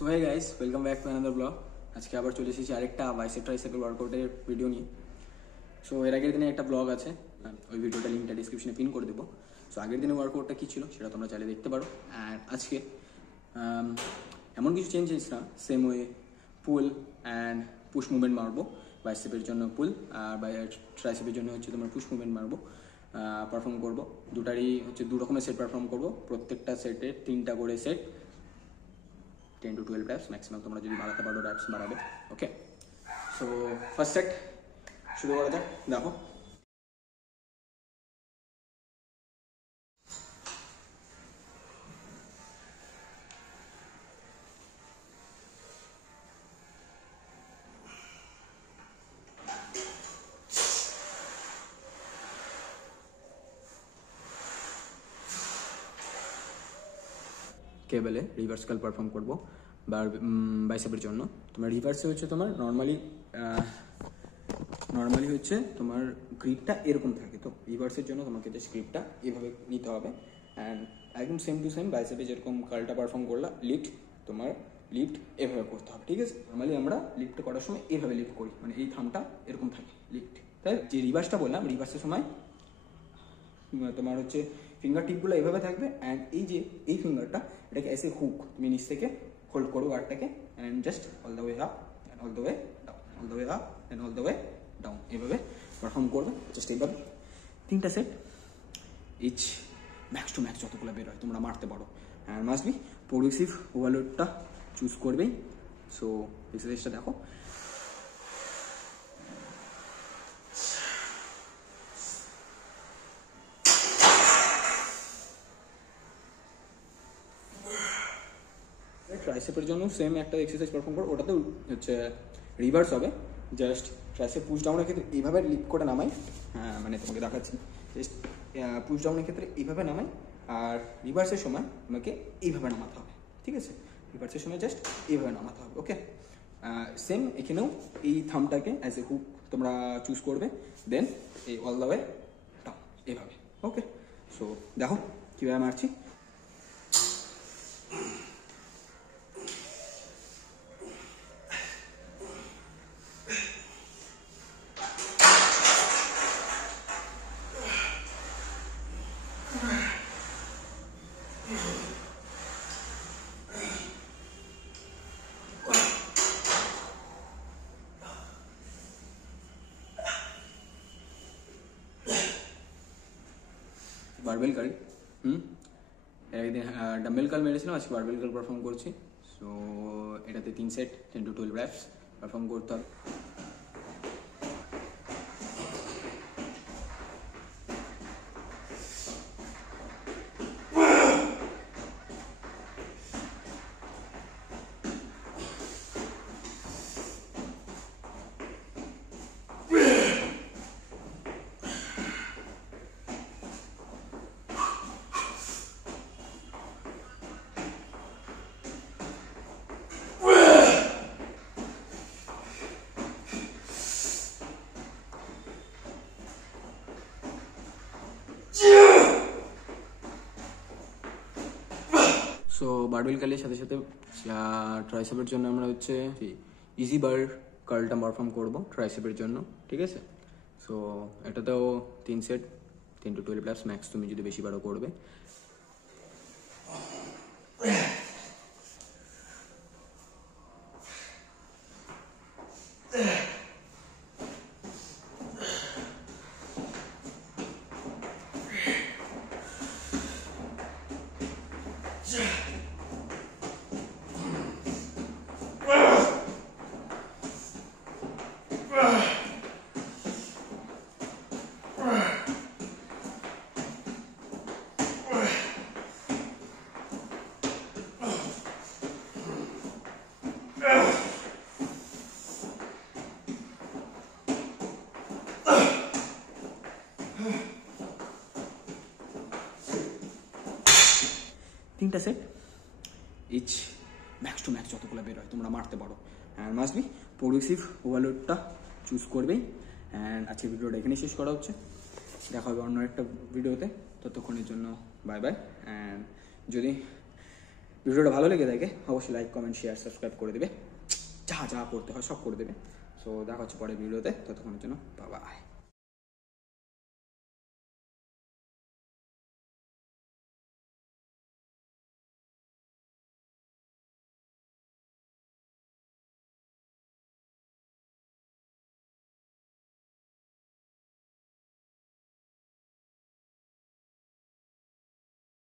So hey guys, welcome back to another blog. আজকে আবার চলে এসেছি আরেকটা বাইসেপ ট্রাইসেপের ওয়ার্কআউটের ভিডিও নিয়ে। সো এর আগের দিনে একটা ব্লগ আছে, ওই ভিডিওটা লিঙ্কটা ডিসক্রিপশনে পিন করে দেবো। সো আগের দিনে ওয়ার্কআউটটা কী ছিল সেটা তোমরা চাইলে দেখতে পারো। অ্যান্ড আজকে এমন কিছু চেঞ্জেস না, same way pool and push movement মারবো। বাইসেপের জন্য পুল আর ট্রাইসেপের জন্য হচ্ছে তোমার পুশ মুভমেন্ট মারবো, পারফর্ম করবো। দুটারই হচ্ছে দু রকমের সেট পারফর্ম করবো। প্রত্যেকটা সেটে 3টা করে সেট, 10 to 12 reps ম্যাক্সিমাম। তোমরা যদি বাড়াতে পারো র্যাপস বাড়াবে। ওকে, সো ফার্স্ট সেট শুরু করা যাক। দেখো, কেবলে রিভার্স কার্ল পারফর্ম করবো বাইসেপের জন্য। তোমার রিভার্সে হচ্ছে তোমার নর্মালি হচ্ছে তোমার গ্রিপটা এরকম থাকে। তো রিভার্সের জন্য তোমাকে জাস্ট গ্রিপটা এভাবে নিতে হবে। অ্যান্ড একদম সেম টু সেম বাইসেপে যেরকম কার্লটা পারফর্ম করলা, লিফট এভাবে করতে হবে। ঠিক আছে, নর্মালি আমরা লিফট করার সময় এভাবে লিফট করি, মানে এই থামটা এরকম থাকে লিফট। তাই যে রিভার্সটা বললাম, রিভার্সের সময় তোমার হচ্ছে ফিঙ্গার টিপগুলো এভাবে থাকবে। অ্যান্ড এই ফিঙ্গারটা এটাকে এসে হুক, তুমি নিচ থেকে হোল্ড করো গার্ডটাকে, and just all the way up and all the way down, all the way up and all the way down, এভাবে পারফর্ম করবে। জাস্ট এইভাবে 3টা set, each max to max যতগুলো বের হয় তোমরা মারতে পারো। অ্যান্ড মাস্ট বি প্রোগ্রেসিভ ওভারলোডটা চুজ করবেই। সো এক্সারসাইজটা দেখো। ট্রাইসেপের জন্য সেম একটা এক্সারসাইজ পারফর্ম করো, ওটাতেও হচ্ছে রিভার্স হবে। জাস্ট ট্রাইসেপ পুশ ডাউনের ক্ষেত্রে এইভাবে লিফট করে নামাই, হ্যাঁ মানে তোমাকে দেখাচ্ছি। জাস্ট পুশ ডাউনের ক্ষেত্রে এইভাবে নামাই, আর রিভার্সের সময় তোমাকে এইভাবে নামাতে হবে। ঠিক আছে, রিভার্সের সময় জাস্ট এইভাবে নামাতে হবে। ওকে, সেম এখানেও এই থামটাকে অ্যাজ এ হুক তোমরা চুজ করবে, দেন এই অল দ্য ওয়ে ডাউন এইভাবে। ওকে, সো দেখো কীভাবে মারছি। বারবেল কার্ল, একদিন ডাম্বেল কার্ল মেরেছিলাম, আজকে বারবেল কার্ল পারফর্ম করছি। সো এটাতে 3 সেট 10 to 12 reps পারফর্ম করতে হবে। সো বারবেল কার্লের সাথে সাথে ট্রাইসেপের জন্য আমরা হচ্ছে ইজি বার কার্লটা পারফর্ম করবো ট্রাইসেপের জন্য। ঠিক আছে, সো এটাতেও 3 সেট 10 to 12 reps ম্যাক্স, তুমি যদি বেশি বারও করবে। তিনটা set, each max to max যতগুলো বের হয় তোমরা মারতে পারো। অ্যান্ড মাস্ট বি প্রোগ্রেসিভ ওভারলোডটা চুজ করবেই। অ্যান্ড আজকে ভিডিওটা এখানেই শেষ করা হচ্ছে। দেখা হবে অন্য একটা ভিডিওতে, ততক্ষণের জন্য বাই বাই। অ্যান্ড যদি ভিডিওটা ভালো লেগে থাকে অবশ্যই লাইক কমেন্ট শেয়ার সাবস্ক্রাইব করে দেবে, যা যা করতে হয় সব করে দেবে। সো দেখা হচ্ছে পরের ভিডিওতে, ততক্ষণের জন্য বাই বাই।